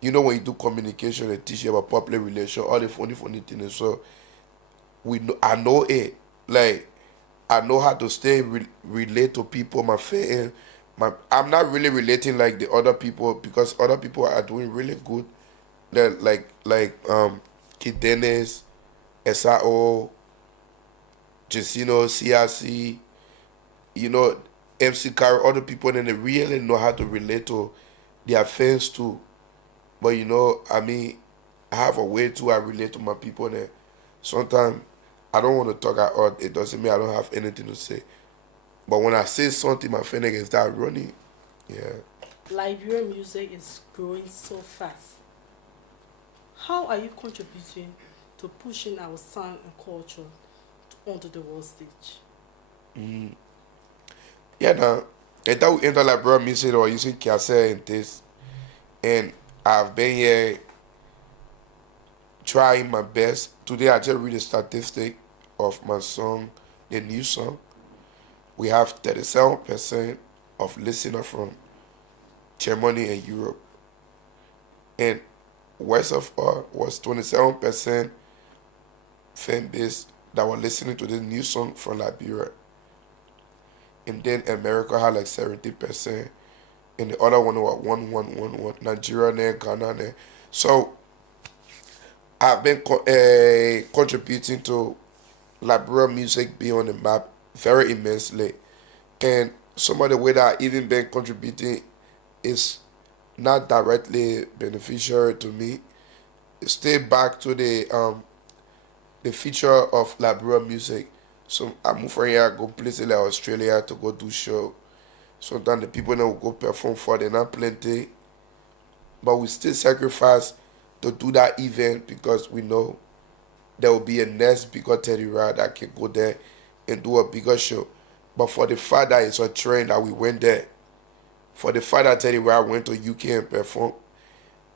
You know when you do communication, they teach you about public relations, all the funny things. So we know, I know it. Like I know how to stay relate to people, my fans. I'm not really relating like the other people because other people are doing really good. Like Kid Dennis, SIO, Jacino, CRC, MC Carey, other people, then they really know how to relate to their fans too. But I mean, I have a way too I relate to my people and sometimes I don't want to talk out. It doesn't mean I don't have anything to say. But when I say something, my friend can start running. Yeah. Liberian music is growing so fast. How are you contributing to pushing our sound and culture onto the world stage? Yeah, now, I thought we enter like bro music or using cassette and this. And I've been here trying my best. Today I just read a statistic of my song, the new song. We have 37% of listeners from Germany and Europe. And west of us was 27% fan base that were listening to the new song from Liberia. And then America had like 70%. And the other one was one Nigeria there, Ghana there. So I've been contributing to Liberian music being on the map very immensely. And some of the way that I even been contributing is not directly beneficial to me. Stay back to the feature of Liberian music. So I move from here, I go places like Australia to go do show. Sometimes the people that will go perform for they're not plenty. But we still sacrifice to do that event because we know there will be a next bigger TeddyRide that can go there and do a bigger show. But for the fact that it's a trend that we went there, for the fact that TeddyRide went to UK and perform,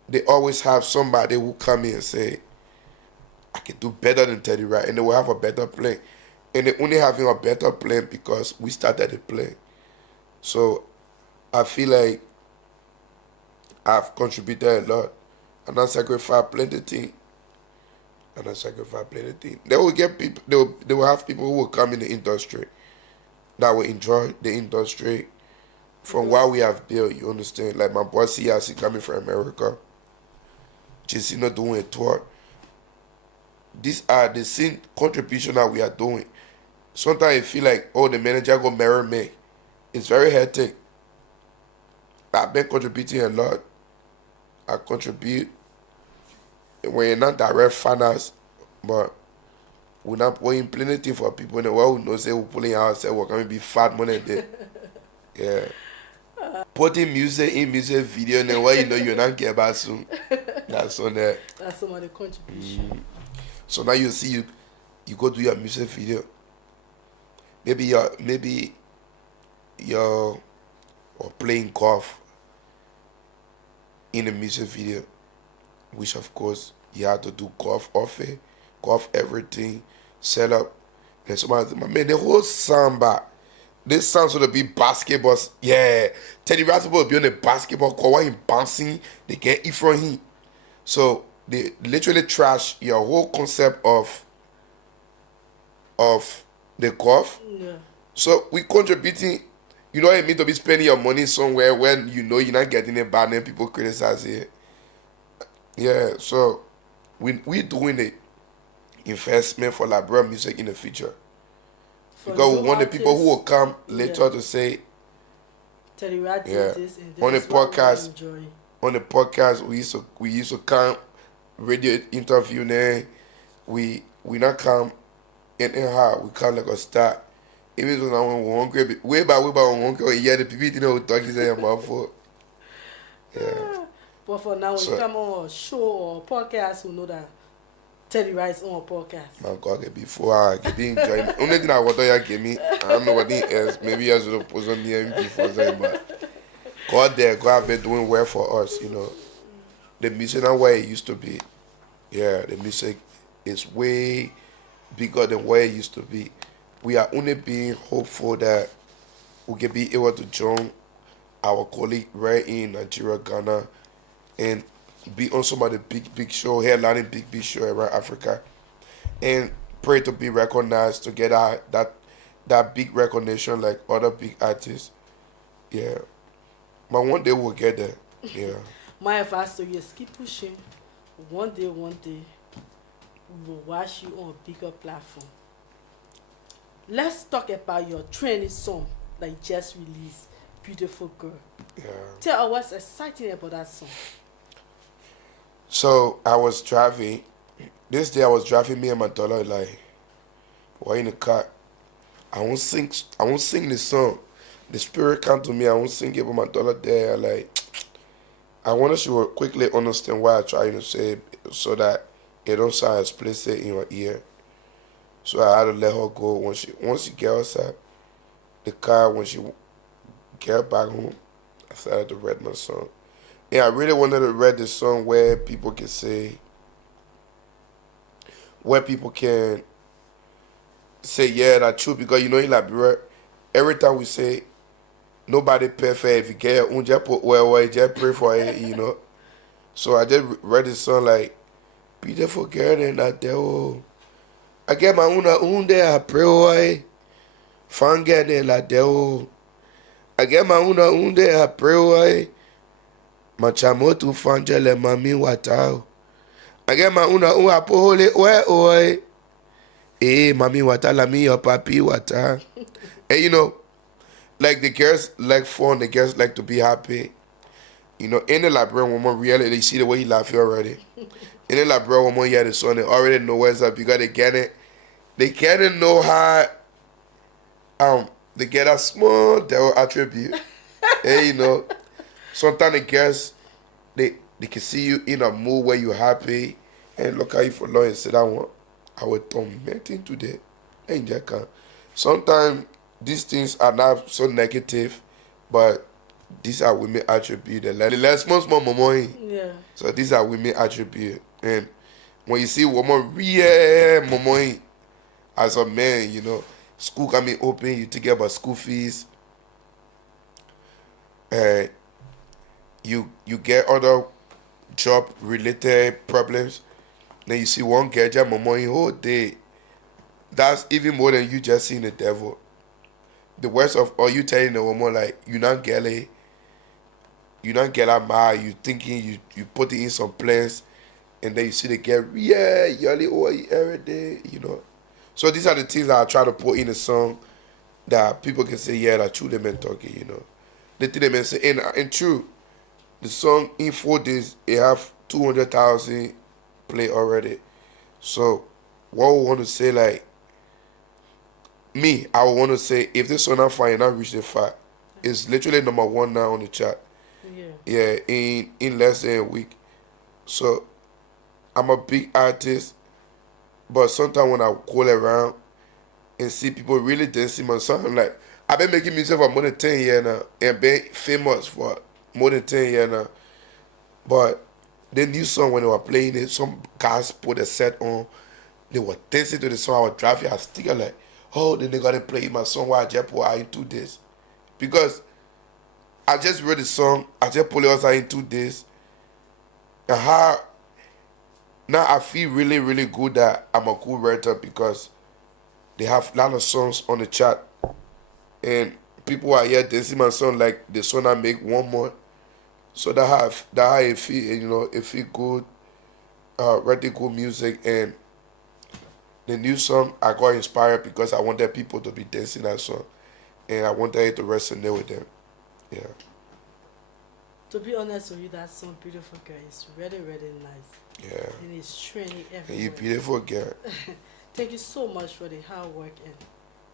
they always have somebody who come in and say, I can do better than TeddyRide, and they will have a better plan. And they only having a better plan because we started the plan. So I feel like I've contributed a lot. And I sacrifice plenty things. They will get people. They will have people who will come in the industry that will enjoy the industry from what we have built. You understand? Like my boss here, he coming from America, just doing a tour. These are the same contribution that we are doing. Sometimes I feel like, oh, the manager go marry me. It's very hectic. I've been contributing a lot. I contribute when you're not direct finance, but we're not putting plenty for people in the world who know say we're pulling ourselves, we're going to be fat money there. Yeah. Putting music in music video and then what you're not get back soon. That's on there. That's some of the contribution. So now you see you go do your music video. Maybe you're or playing golf in a music video, which of course You have to do golf off it, golf everything, set up. And somebody said, man, the whole samba. This sounds to be basketball. Yeah. TeddyRide supposed to be on the basketball court while he bouncing. They get it from him. So they literally trash your whole concept of the golf. Yeah. So we contributing, you know what I mean, to be spending your money somewhere when you know you're not getting it back and people criticize it. Yeah, so we doing the investment for Liberia music in the future. For Because we new want the people who will come later yeah, to say, TeddyRide yeah, did this and on the this is what we podcast, enjoy. on the podcast we used to come radio interview there. We not come anyhow. We come like a star. Even though when we hungry, way back when hungry, yeah, the people didn't know what talking say about for. Yeah. But for now, when you So come on a show or podcast, you know that TeddyRide is on a podcast. my God, get before I get the enjoyment. Only thing I want to give me, I don't know what it is. Maybe I should have put on the before that, but God there, God been doing well for us, you know. The music not where it used to be. Yeah, the music is way bigger than where it used to be. We are only being hopeful that we can be able to join our colleague right in Nigeria, Ghana, and be on some of the big show, headlining big show around Africa, and pray to be recognized to get that big recognition like other big artists. Yeah, but one day we'll get there. Yeah. My advice to you is keep pushing. One day, we will watch you on a bigger platform. Let's talk about your training song that you just released, Beautiful Girl. Yeah. Tell us what's exciting about that song. So I was driving. This day I was driving me and my daughter like we're in the car. I won't sing. I won't sing the song. The spirit come to me. I won't sing it, but my daughter there like. I wanted she would quickly understand what I'm trying to say so that it don't sound explicit in her ear. So I had to let her go. Once she get outside the car, when she get back home, I started to read my song. And I really wanted to read the song where people can say, yeah, that's true. Because you know in Liberia, every time we say nobody perfect, if you get your own, just put well, just pray for it, you know. So I just read the song like, beautiful girl in that devil. I get my own there, I pray away. Fun get in like devil. I get my own there, I pray away. My chamo to fanjele mami watao. I get my own I put holy away. Eh, mami wata la mi your papi wata. And you know, like the girls like fun, the girls like to be happy. You know, in the Liberian woman really they see the way he laugh already. In the Liberian woman, yeah, the son they already know what's up. You gotta get it. They gotta know how they get a small devil attribute. And you know, sometimes the girls they can see you in a mood where you're happy and look at you for long and say that one. I will tormenting today. And that can. Sometimes these things are not so negative, but these are women attribute. The last month's more money. Yeah. So these are women attribute. And when you see woman real money as a man, you know, school coming open, you think about school fees. You get other job related problems. Then you see one girl just money whole day. That's even more than you just seeing the devil. The worst of all, you telling the woman like you not get it, you not get that mad, you thinking you put it in some place, and then you see the girl, yeah, yelly over every day, you know. So these are the things that I try to put in a song that people can say, yeah, that true the men talking, you know. The thing they men say, and true, the song in 4 days it have 200,000 play already. So what we want to say like me, I would want to say if this song not fine, not reach the fact, it's literally number 1 now on the chart. Yeah. Yeah, in less than a week. So I'm a big artist, but sometimes when I go around and see people really dancing my song, I'm like, I've been making music for more than 10 years now and been famous for more than 10 years now. But the new song when they were playing it, some guys put a set on. They were dancing to the song. I was driving. I was still like, oh, then they gotta play my song while I just put I into this. Because I just wrote the song, I just put it outside into this. And how now I feel really, really good that I'm a cool writer because they have a lot of songs on the chart. And people are here dancing my song like the song I make one more. So that how it feel, and, it feel good, writing good music. And the new song I got inspired because I wanted people to be dancing that song. And I wanted it to resonate with them. Yeah. To be honest with you, that song "Beautiful Girl" is really, really nice, Yeah. and it's trending And you everywhere. beautiful girl. Thank you so much for the hard work and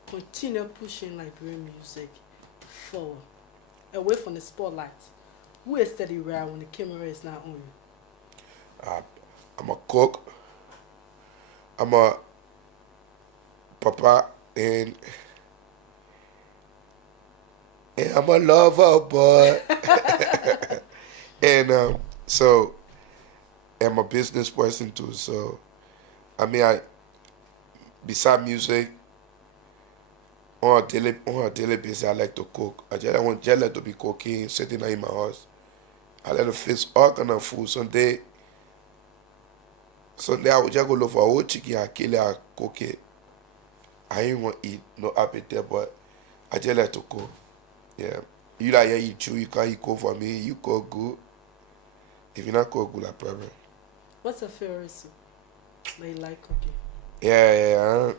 continue pushing Liberian music forward, away from the spotlight. Who is TeddyRide when the camera is not on you? I'm a cook. I'm a papa, and I'm a lover boy. And so I'm a business person too. So I mean, I beside music on a daily basis, I like to cook. I just like to be cooking, sitting in my house. I like to fix all kind of food. Sunday I would just go look for a whole chicken, I kill it, I cook it. I ain't want to eat, no appetite, but I just like to cook. Yeah. You like yeah, eat you can't eat cook for me. You cook good. If you not cook good, like problem. What's your favorite soup that you like cooking? Yeah.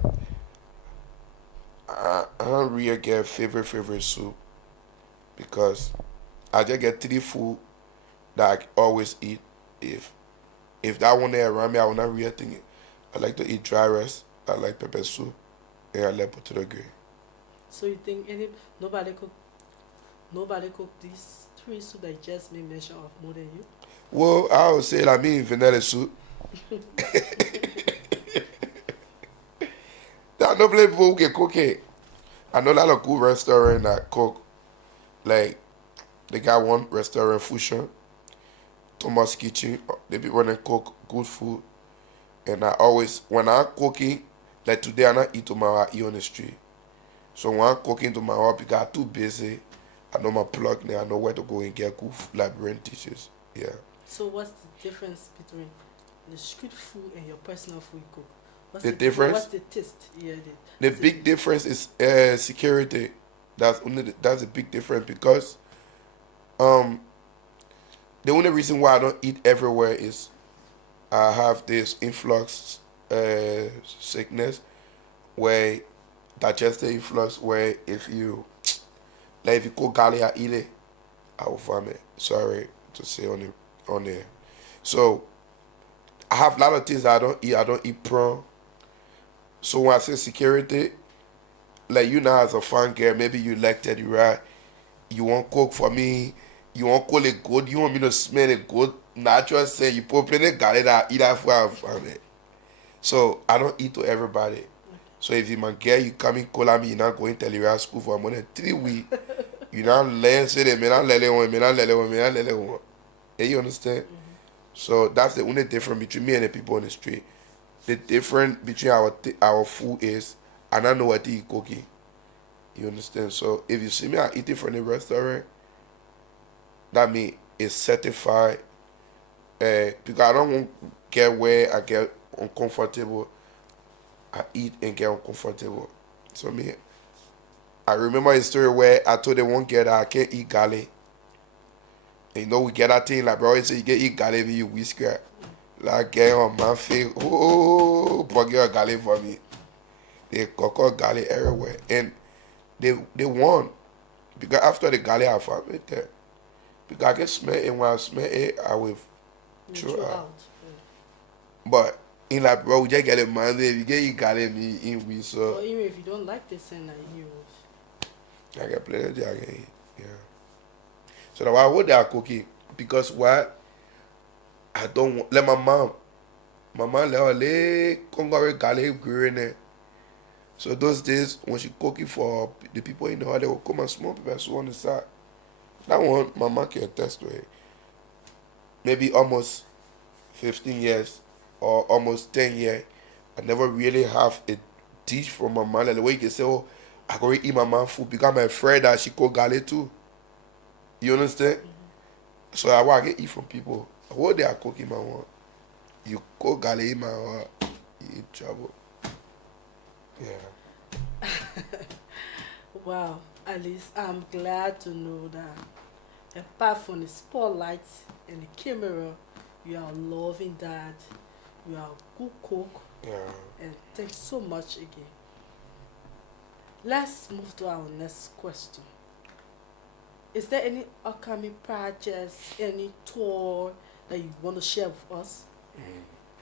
I don't really get favorite soup because I just get three food that I always eat. If if that one there around me, I will not really think it. I like to eat dry rice. I like pepper soup, and I like potato gravy. So you think any nobody cook these three soup that you just made mention of more than you? Well, I would say like me vanilla soup. There are no play people who can cook it. I know a lot of good restaurant that cook. Like they got one restaurant Fusion, Thomas Kitchen. They be running cook good food. And I always when I'm cooking, like today I not eat tomorrow, I eat on the street. So when I'm cooking tomorrow because I'm too busy, I know my plug now, I know where to go and get good librarian dishes. Yeah. So what's the difference between the street food and your personal food you cook? What's The What's difference? the taste? Yeah, The what's big difference is security. That's a big difference because um the only reason why I don't eat everywhere is I have this influx sickness where digestive influx where if you cook garlic I eat it, I will vomit. Sorry to say on there. So I have a lot of things that I don't eat. I don't eat prawn. So when I say security, like you now as a fan girl, maybe you like Teddy right. You want cook for me. You want cook it good. You want me to smell it good. Natural say you put plenty garlic that I eat that for I vomit. So I don't eat to everybody. So if you my girl, you come in call me, you're not going to tell school for more than 3 weeks. You not learn say that me not let it one, me not let it one, me not let it one. Yeah, you understand? So that's the only difference between me and the people on the street. The difference between our food is I don't know what to eat cooking. You understand? So if you see me I eating from the restaurant, that means it's certified. Because I don't want to get where I get uncomfortable. I eat and get uncomfortable. So me, I remember a story where I told the one girl that I can't eat garlic. And we get that thing like bro, you say you can eat garlic, you whisker. Like get on my face, oh, but get a garlic for me. They cook garlic everywhere, and they won because after the garlic I found it there because I can smell it. When I smell it, I will you throw throw out. out? But in like bro, we just get it man. If you get eat garlic, me in we Or so even if you don't like the scent that you I get plenty of I can eat. Yeah. So that's why what they are cooking because why I don't want, let my mom. My mom let her lay Congo garlic green there. So those days when she cooking for the people in the house, they will come and small pepper soup on the side. That one, my mom can attest to it. Maybe almost 15 years or almost 10 years, I never really have a dish from my mom. Like the way you can say, oh, I go eat my mom food because I'm afraid that she cook gale too. You understand? So I want to eat from people. What they are cooking my one. You cook gale in my one, you in trouble. Yeah. Wow, at least I'm glad to know that apart from the spotlight and the camera, you are a loving dad, you are a good cook, Yeah. and thanks so much again. Let's move to our next question. Is there any upcoming projects, any tour that you want to share with us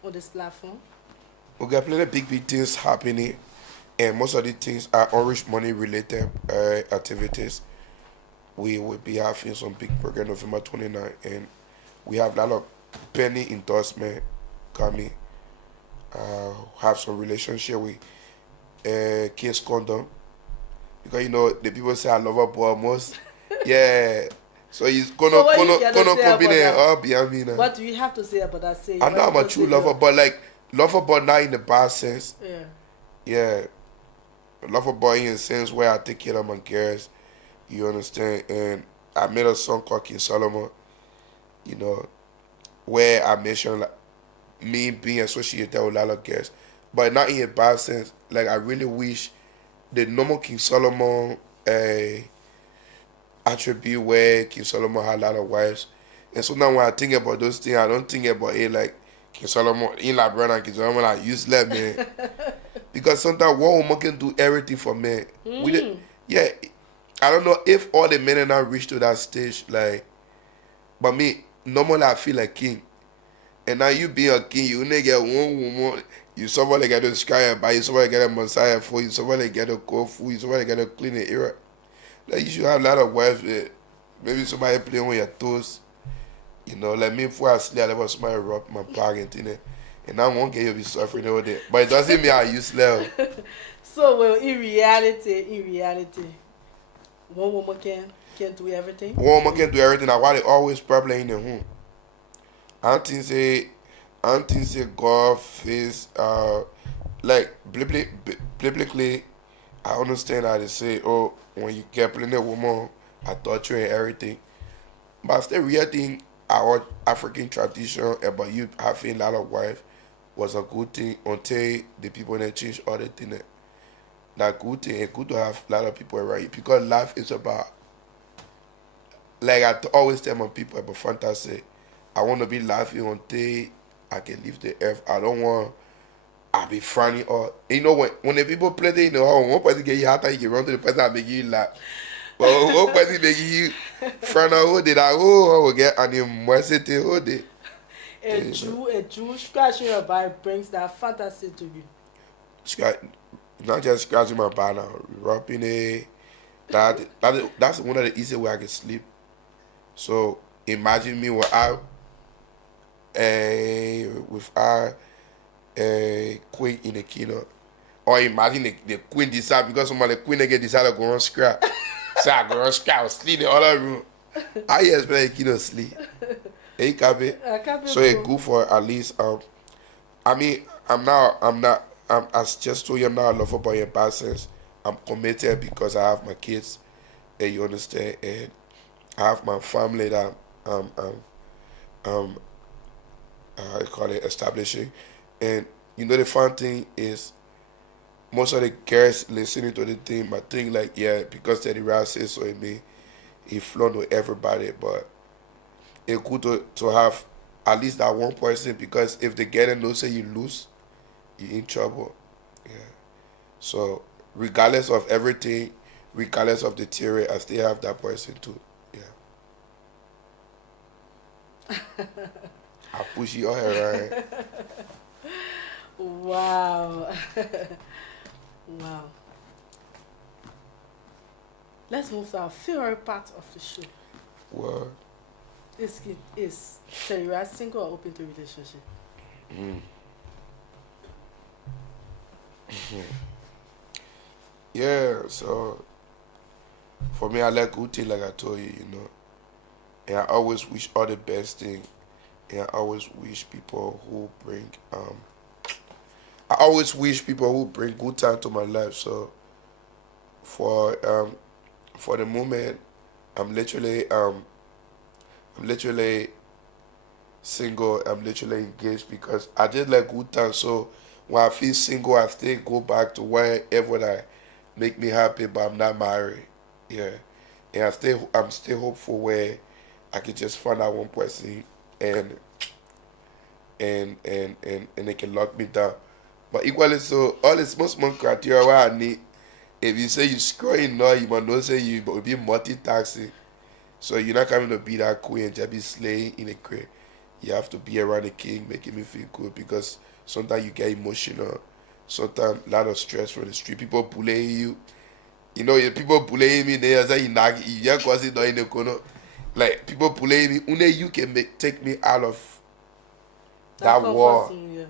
on this platform? We got plenty of big things happening, and most of the things are orange money related activities. We will be having some big program November 29, and we have a lot of penny endorsement coming. Have some relationship with Case Condom because you know the people say I love her boy most. Yeah, so he's So what you gonna say about combine that? up. Yeah, I mean, What do you have to say about that? Say I know what I'm you a gonna true say lover, about- but like lover, but not in the bad sense. Yeah. Yeah, lover boy in a sense where I take care of my girls. You understand? And I made a song called King Solomon. You know, where I mentioned like me being associated with a lot of girls, but not in a bad sense. Like I really wish the normal King Solomon attribute where King Solomon had a lot of wives. And so now when I think about those things, I don't think about it like King Solomon, in like brother King Solomon like useless man. Because sometimes one woman can do everything for men. We did, yeah. I don't know if all the men are not reached to that stage, like, but me normally I feel like king. And now you being a king, you only get one woman. You somebody get to sky by you, somebody get a messiah for you, somebody get to cook food, you somebody get to clean the area. Like you should have a lot of wives. Maybe somebody playing with your toes. You know, like me before I sleep, I never somebody rub my back and thing. And I won't get you be suffering all day. But it doesn't mean I useless. So well, in reality, one woman can do everything. One woman can do everything. I why they always problem in the home. I don't think say God face like biblically I understand how they say, oh, when you get plenty of woman, I taught you and everything. But still real thing, our African tradition about you having a lot of wife was a good thing until the people that change all the thing. That good thing, it's good to have a lot of people around you because life is about, like always tell my people about fantasy. I want to be laughing until I can leave the earth. I don't want I be funny or you know when the people play the you know one person get you hot you can run to the person that make you laugh. But one person make you friend who did I will get animosity who did. A Jew scratching your back brings that fantasy to you. Scratch, not just scratching my back now, rubbing it. That's one of the easy way I can sleep. So imagine me with a queen in the kingdom. Or imagine the queen decide because some of the queen they get decided to go on scrap. So I go on scrap, sleep in the other room. I expect the kingdom sleep. Hey, Kabe. So it's good for at least I mean I'm as just told you I'm not a lover by your bad sense. I'm committed because I have my kids and you understand and I have my family that um I call it establishing. And you know the fun thing is most of the girls listening to the thing might think like yeah because TeddyRide says so it may he flown with everybody but it's good to have at least that one person because if the girl knows say you lose you in trouble. Yeah. So regardless of everything, regardless of the theory, I still have that person too. Yeah. I push you on her right. Wow. Wow. Let's move to our favorite part of the show. Well, Is TeddyRide single or open to relationship? yeah, so for me I like good thing like I told you, you know. And I always wish all the best thing And I always wish people who bring I always wish people who bring good time to my life. So for for the moment, I'm literally I'm literally single. I'm literally engaged because I just like good time. So when I feel single, I still go back to wherever that make me happy. But I'm not married. Yeah, and I'm still hopeful where I could just find out one person and and they can lock me down. But equally so, all the small criteria where I need. If you say you scrolling now, you must not say you will be multitasking. So you're not coming to be that queen and just be slaying in a crate. You have to be around the king, making me feel good because sometimes you get emotional. Sometimes a lot of stress from the street. People bullying you. You know, people bullying me. They say you just cause it in the corner. Like people bullying me. Only you can take me out of That that comfort war. zone, yeah.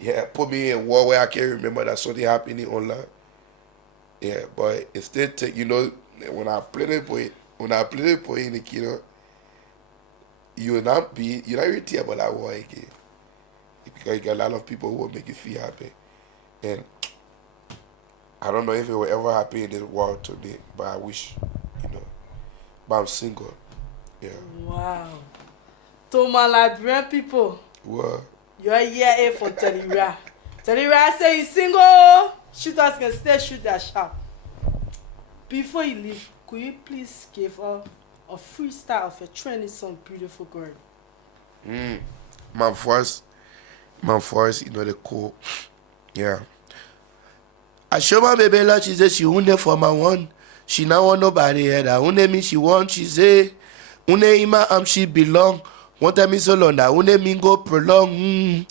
Yeah, put me in a war where I can't remember that something happening online. Yeah, but it still take when I play the point in the kino, you're not really think about that war again. Because you got a lot of people who will make you feel happy. And I don't know if it will ever happen in this world to me, but I wish, you know. But I'm single. Yeah. Wow. To my Liberian people, Well, you're here A for TeddyRide. TeddyRide say you single. Shooters can still shoot their shot. Before you leave, could you please give a freestyle of a trending song, Beautiful Girl? mm, my voice, you know, the cool. Yeah. I show my baby love, she said she won't there for my one. She not want nobody head. I won't me she want, she say. Une in my arm she belong. Want me so long, I won't me go prolong.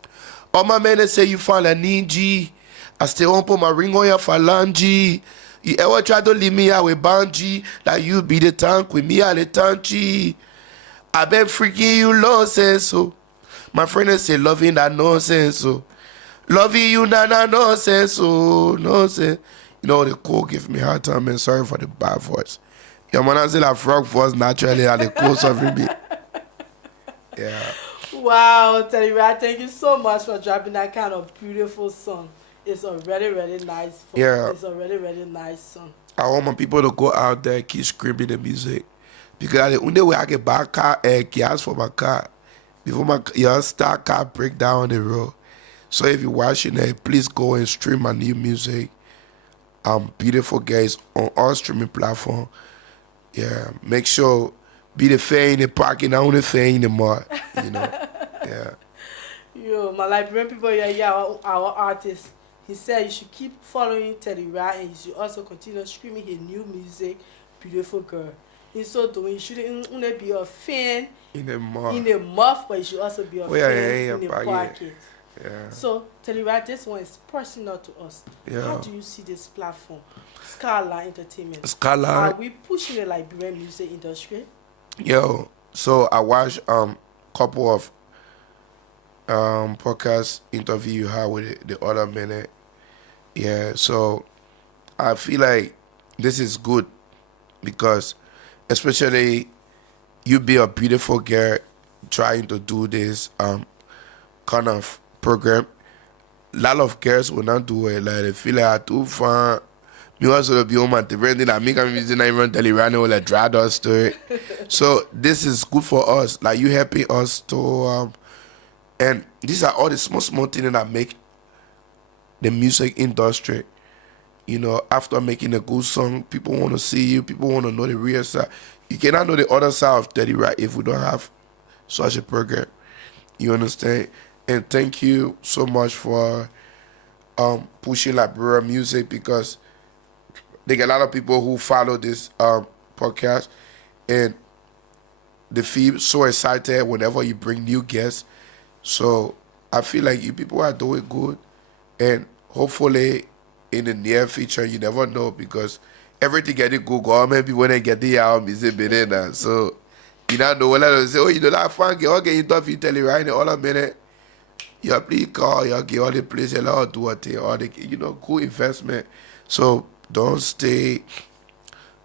All my men they say you fall a ninja. I still won't put my ring on your phalange. You ever try to leave me out with Banji? That you be the tank with me at the tanky. I been freaking you nonsense, so. My friend they say loving that nonsense, so. Loving you na nonsense, so nonsense. You know the cool give me hard time and sorry for the bad voice. Your man I say that frog voice naturally at the course of me. Yeah. Wow, TeddyRide, thank you so much for dropping that kind of beautiful song. It's already really nice. Yeah. It's already really nice song. I want my people to go out there and keep screaming the music. Because the only way I can buy a car and gas for my car before my your star car break down on the road. So if you're watching it, please go and stream my new music. Beautiful Guys on all streaming platform. Yeah, make sure be the fan in the parking, not only fan in the mud. You know. Yeah. Yo, my Liberian people, yeah, our artist. He said you should keep following TeddyRide and you should also continue streaming his new music, Beautiful Girl. In so doing, you shouldn't only be a fan In the mud. in the mouth, but you should also be a fan in the pocket. Yeah. So, TeddyRide, this one is personal to us. Yeah. How do you see this platform, Skyline Entertainment? Skyline. Are we pushing the Liberian music industry? Yo, so I watched couple of podcast interview you had with the other minute. Yeah, so I feel like this is good because especially you be a beautiful girl trying to do this kind of program. A lot of girls will not do it. Like they feel like I too fun. Me also be on my different thing. I make I'm using even TeddyRide or like drag us to it. So this is good for us. Like you helping us to and these are all the small things that make the music industry. You know, after making a good song, people want to see you. People want to know the real side. You cannot know the other side of TeddyRide if we don't have such a program. You understand? And thank you so much for pushing Liberia music because there are a lot of people who follow this podcast and they feel so excited whenever you bring new guests. So I feel like you people are doing good and hopefully in the near future you never know because everything getting Google maybe when they get the album is a bit so you don't know what I say, oh you know that fun get okay you don't feel tell you right in all a minute. You please call, you get all the place, you all do what they all the good investment. So don't stay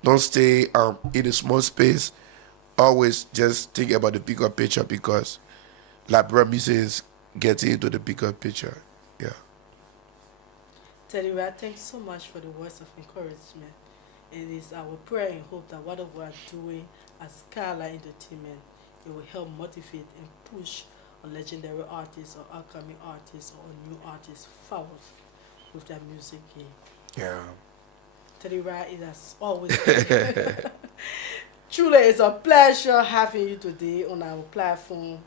in a small space. Always just think about the bigger picture because Liberia music is getting into the bigger picture. Yeah. TeddyRide, thanks so much for the words of encouragement. It is our prayer and hope that what we are doing at Skyline Entertainment, it will help motivate and push a legendary artist or upcoming artist or a new artist forward with their music game. Yeah. TeddyRide, it has always been. Truly, it's a pleasure having you today on our platform.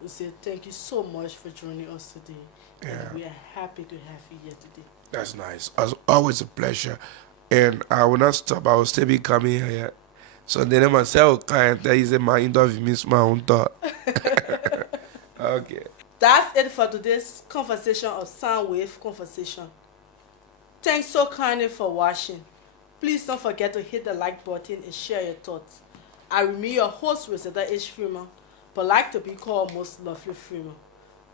We say thank you so much for joining us today. Yeah. And we are happy to have you here today. That's nice. As always a pleasure. And I will not stop. I will still be coming here. So the name myself can't tell you my interview means my own thought. Okay. That's it for today's conversation of Soundwave Conversation. Thanks so kindly for watching. Please don't forget to hit the like button and share your thoughts. I remain your host, Rosetta H. Freeman, but like to be called Most Lovely Freeman.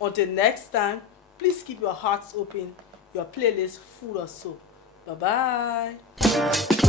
Until next time, please keep your hearts open, your playlist full of soul. Bye-bye.